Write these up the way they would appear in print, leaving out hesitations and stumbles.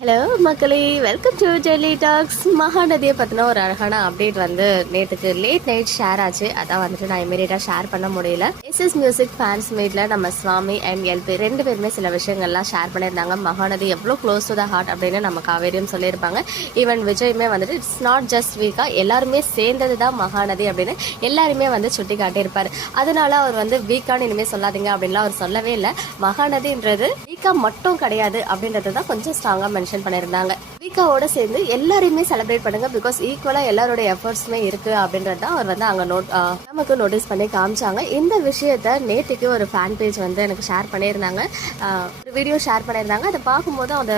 Hello மக்களே, welcome to daily tax. மகாநதியை பற்றின ஒரு அழகான அப்டேட் வந்து நேற்றுக்கு லேட் நைட் ஷேர் ஆச்சு. அதான் வந்துட்டு நான் இமீடியட்டாக ஷேர் பண்ண முடியல. எஸ்எஸ் மியூசிக் ஃபேன்ஸ் மீட்டில் நம்ம சுவாமி அண்ட் எல்பி ரெண்டு பேருமே சில விஷயங்கள்லாம் ஷேர் பண்ணியிருந்தாங்க. மகாநதி எவ்வளோ க்ளோஸ் டு த ஹார்ட் அப்படின்னு நம்ம காவேரியும் சொல்லியிருப்பாங்க. ஈவன் விஜயுமே வந்துட்டு இட்ஸ் நாட் ஜஸ்ட் வீக்கா, எல்லாருமே சேர்ந்தது தான் மகாநதி அப்படின்னு எல்லாருமே வந்து சுட்டி காட்டியிருப்பார். அதனால அவர் வந்து வீக்கான்னு இனிமேல் சொல்லாதீங்க அப்படின்லாம் அவர் சொல்லவே இல்லை. மகாநதின்றது வீக்கா மட்டும் கிடையாது அப்படின்றது தான் கொஞ்சம் ஸ்ட்ராங்காக மென்ஷன் பண்ணியிருந்தாங்க. வீக்காவோட சேர்ந்து எல்லாரையுமே செலிப்ரேட் பண்ணுங்க, பிகாஸ் ஈக்குவலா எல்லாரோட எஃபர்ட்ஸுமே இருக்கு அப்படின்றத அவர் வந்து அங்க நமக்கு நோட்டீஸ் பண்ணி காமிச்சாங்க. இந்த விஷயத்த நேற்றுக்கு ஒரு ஃபேன் பேஜ் வந்து எனக்கு ஷேர் பண்ணியிருந்தாங்க, ஒரு வீடியோ ஷேர் பண்ணியிருந்தாங்க. அதை பார்க்கும்போது அந்த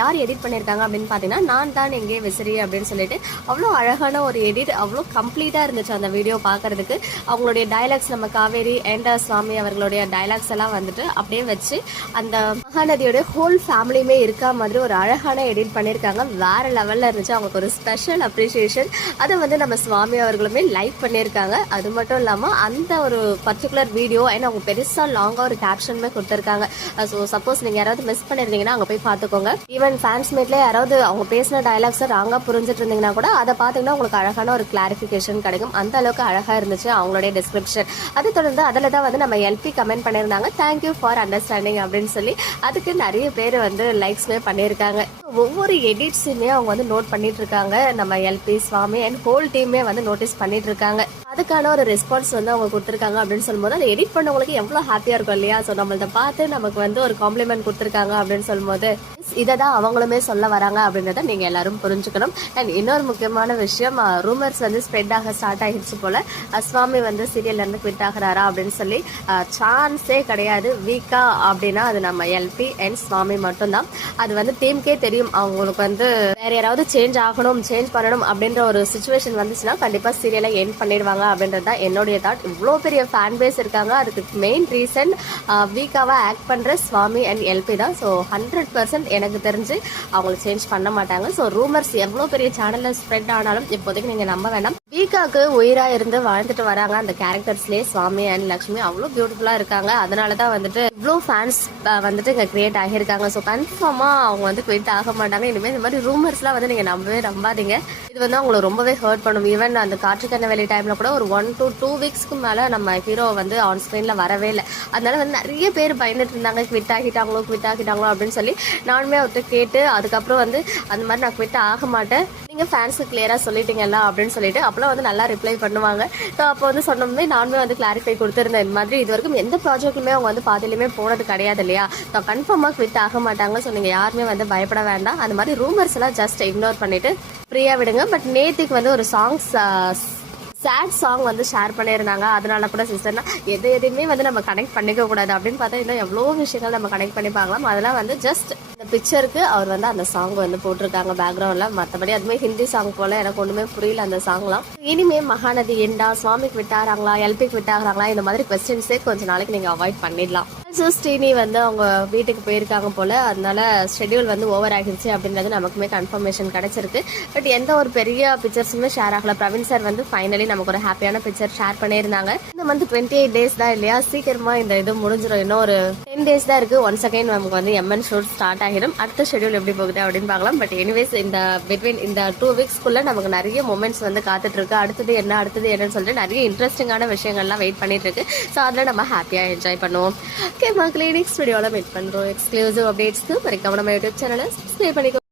யார் எடிட் பண்ணியிருக்காங்க அப்படின்னு பார்த்தீங்கன்னா, நான் தான் எங்கே விசிறி அப்படின்னு சொல்லிட்டு அவ்வளோ அழகான ஒரு எடிட், அவ்வளோ கம்ப்ளீட்டாக இருந்துச்சு அந்த வீடியோ பார்க்கறதுக்கு. அவங்களுடைய டைலாக்ஸ், நம்ம காவேரி அண்ட் சுவாமி அவர்களுடைய டைலாக்ஸ் எல்லாம் வந்துட்டு அப்படியே வச்சு அந்த மகாநதியோட ஹோல் ஃபேமிலியுமே இருக்கா மாதிரி ஒரு அழகான எடிட் பண்ணியிருக்காங்க. வேற லெவல்ல இருந்துச்சு. அவங்களுக்கு ஒரு ஸ்பெஷல் அப்ரிசியேஷன். அதை வந்து நம்ம சுவாமி அவர்களுமே லைக் பண்ணியிருக்காங்க. அது மட்டும் இல்லாமல் அந்த ஒரு பர்டிகுலர் வீடியோ ஏன்னா அவங்க பெருசாக லாங்காக ஒரு கேப்ஷனுமே கொடுத்துருக்காங்க. ஸோ சப்போஸ் நீங்கள் யாராவது மிஸ் பண்ணியிருந்தீங்கன்னா அங்கே போய் பார்த்துக்கோங்க. ஈவன் ஃபேன்ஸ் மீட்ல யாராவது அவங்க பேசின டைலாக்ஸை ராங்காக புரிஞ்சுட்டு இருந்தீங்கன்னா கூட அதை பார்த்தீங்கன்னா உங்களுக்கு அழகான ஒரு கிளாரிஃபிகேஷன் கிடைக்கும். அந்த அளவுக்கு அழகாக இருந்துச்சு அவங்களுடைய டிஸ்கிரிப்ஷன். அதை தொடர்ந்து அதில் தான் வந்து நம்ம எல்பி கமெண்ட் பண்ணியிருந்தாங்க, தேங்க்யூ ஃபார் அண்டர்ஸ்டாண்டிங் அப்படின்னு சொல்லி. அதுக்கு நிறைய பேர் வந்து லைக்ஸ்மே பண்ணியிருக்காங்க. ஒவ்வொரு எடிட்ஸுமே அவங்க வந்து நோட் பண்ணிட்டு இருக்காங்க. நம்ம எல்பி, சுவாமி அண்ட் ஹோல் டீமே வந்து நோட்டீஸ் பண்ணிட்டு இருக்காங்க. அதுக்கான ஒரு ரெஸ்பான்ஸ் வந்து அவங்க கொடுத்துருக்காங்க அப்படின்னு சொல்லும்போது அதை எடிட் பண்ணவங்களுக்கு எவ்வளோ ஹாப்பியாக இருக்கும் இல்லையா? ஸோ நம்மள்ட்ட பார்த்து நமக்கு வந்து ஒரு காம்ப்ளிமெண்ட் கொடுத்துருக்காங்க அப்படின்னு சொல்லும்போது இதை தான் அவங்களுமே சொல்ல வராங்க அப்படின்றத நீங்கள் எல்லாரும் புரிஞ்சுக்கணும். அண்ட் இன்னொரு முக்கியமான விஷயம், ரூமர்ஸ் வந்து ஸ்ப்ரெட் ஆக ஸ்டார்ட் ஆகிடுச்சு போல. சுவாமி வந்து சீரியல்லேருந்து குவிட் ஆகிறாரா அப்படின்னு சொல்லி சான்ஸே கிடையாது. வீக்கா அப்படின்னா அது நம்ம எல்பி அண்ட் சுவாமி மட்டும்தான். அது வந்து டீமுக்கே தெரியும். அவங்களுக்கு வந்து வேற யாராவது சேஞ்ச் பண்ணணும் அப்படின்ற ஒரு சுச்சுவேஷன் வந்துச்சுன்னா கண்டிப்பாக சீரியலை எண்ட் பண்ணிடுவாங்க அப்படின்றது தான் என்னுடைய தாட். இவ்வளோ பெரிய ஃபேன் பேஸ் இருக்காங்க, அதுக்கு மெயின் ரீசன் வீக்காவா ஆக்ட் பண்ற சுவாமி அண்ட் எல்பி தான். ஸோ 100% எனக்கு தெரிஞ்சு அவங்களை சேஞ்ச் பண்ண மாட்டாங்க. ஸோ ரூமர்ஸ் எவ்வளோ பெரிய சேனல்ல ஸ்ப்ரெட் ஆனாலும் இப்போதைக்கு நீங்க நம்ப வேண்டாம். வீக்காக்கு உயிரா இருந்து வாழ்ந்துட்டு வராங்க அந்த கேரக்டர்ஸ்லேயே. சுவாமி அண்ட் லக்ஷ்மி அவ்வளோ பியூட்டிஃபுல்லா இருக்காங்க. அதனால தான் வந்துட்டு இவ்வளோ ஃபேன்ஸ் வந்துட்டு இங்கே கிரியேட் ஆகியிருக்காங்க. ஸோ கன்ஃபார்மா அவங்க வந்து குவிட் ஆக மாட்டாங்க. இனிமேல் இந்த மாதிரி ரூமர்ஸ்லாம் வந்து நீங்க நம்பாதீங்க. இது வந்து அவங்களை ரொம்பவே ஹர்ட் பண்ணும். ஈவன் அந்த காற்றுக்கண்ண வேலை டைம்ல கூட ஒரு 1 to 2 வீக்ஸ்க்கு மேல நம்ம ஹீரோ வந்து ஆன் ஸ்கிரீன்ல வரவே இல்லை. அதனால வந்து நிறைய பேர் பயந்துட்டு இருந்தாங்க, குவிட் ஆகிட்டாங்களோ அப்படின்னு சொல்லி. நானுமே அவர்கிட்ட கேட்டு அதுக்கப்புறம் வந்து அந்த மாதிரி நான் குவிட் ஆக மாட்டேன், நீங்க ஃபேன்ஸுக்கு கிளியரா சொல்லிட்டீங்கல்ல அப்படின்னு சொல்லிட்டு அப்பெல்லாம் வந்து நல்லா ரிப்ளை பண்ணுவாங்க. ஸோ அப்போ வந்து சொன்னோம்னே நானுமே வந்து கிளாரிஃபை கொடுத்துருந்தேன். இந்த மாதிரி இது வரைக்கும் எந்த ப்ராஜெக்ட்டுமே அவங்க வந்து பாதியிலுமே போனது கிடையாது இல்லையா? ஸோ கன்ஃபார்மாக குவிட் ஆக மாட்டாங்க. ஸோ நீங்கள் யாருமே வந்து பயப்பட வேண்டாம். அந்த மாதிரி ரூமர்ஸ் எல்லாம் ஜஸ்ட் இக்னோர் பண்ணிட்டு ஃப்ரீயாக விடுங்க. பட் நேற்றுக்கு வந்து ஒரு சேட் சாங் வந்து ஷேர் பண்ணியிருந்தாங்க. அதனால கூட சிஸ்டர்னா எதையுமே வந்து நம்ம கனெக்ட் பண்ணிக்க கூடாது அப்படின்னு பார்த்தா இன்னும் எவ்வளோ விஷயங்கள் நம்ம கனெக்ட் பண்ணி பார்க்கலாம். அதெல்லாம் வந்து ஜஸ்ட் இந்த பிக்சருக்கு அவர் வந்து அந்த சாங் வந்து போட்டிருக்காங்க பேக்ரவுண்ட்ல. மற்றபடி அதுமே ஹிந்தி சாங் போல எனக்கு ஒன்றுமே புரியல அந்த சாங்லாம். இனிமே மகாநதி எண்டா, சுவாமிக்கு விட்டாராங்களா, எல்பிக்கு விட்டாகிறாங்களா, இந்த மாதிரி கொஸ்டின்ஸே கொஞ்சம் நாளைக்கு நீங்கள் அவாய்ட் பண்ணிடலாம். ஸ்ரீனி வந்து அவங்க வீட்டுக்கு போயிருக்காங்க போல, அதனால ஷெட்யூல் வந்து ஓவர் ஆகிடுச்சு அப்படின்றது நமக்குமே கன்ஃபர்மேஷன் கிடைச்சிருக்கு. பட் எந்த ஒரு பெரிய பிக்சர்ஸுமே ஷேர் ஆகல. பிரவீன் சார் வந்து ஃபைனலி நமக்கு ஒரு ஹாப்பியான பிக்சர் ஷேர் பண்ணியிருந்தாங்க. இந்த மந்த் 28 days தான் இல்லையா? சீக்கிரமா இந்த இது முடிஞ்சிடும். இன்னும் ஒரு 10 days தான் இருக்கு. ஒன்ஸ் அகைன் நமக்கு வந்து எம்என் ஷூட் ஸ்டார்ட் ஆகிடும். அடுத்த ஷெட்யூல் எப்படி போகுது அப்படின்னு பார்க்கலாம். பட் எனிவேஸ் இந்த பிட்வீன் இந்த 2 வீக்ஸ்க்குள்ள நமக்கு நிறைய மொமெண்ட்ஸ் வந்து காத்துட்டு இருக்கு. அடுத்தது என்னன்னு சொல்லிட்டு நிறைய இன்ட்ரெஸ்டிங்கான விஷயங்கள்லாம் வெயிட் பண்ணிட்டு இருக்கு. ஸோ அதில் நம்ம ஹாப்பியா என்ஜாய் பண்ணுவோம். ஓகே மக்களே, நெக்ஸ்ட் வீடியோவில் மீட் பண்ணுறோம். எக்ஸ்க்ளூசிவ் அப்டேட்ஸ்க்கு மறக்காம நம்ம யூடியூப் சேனலை சப்ஸ்கிரைப் பண்ணிக்கோ.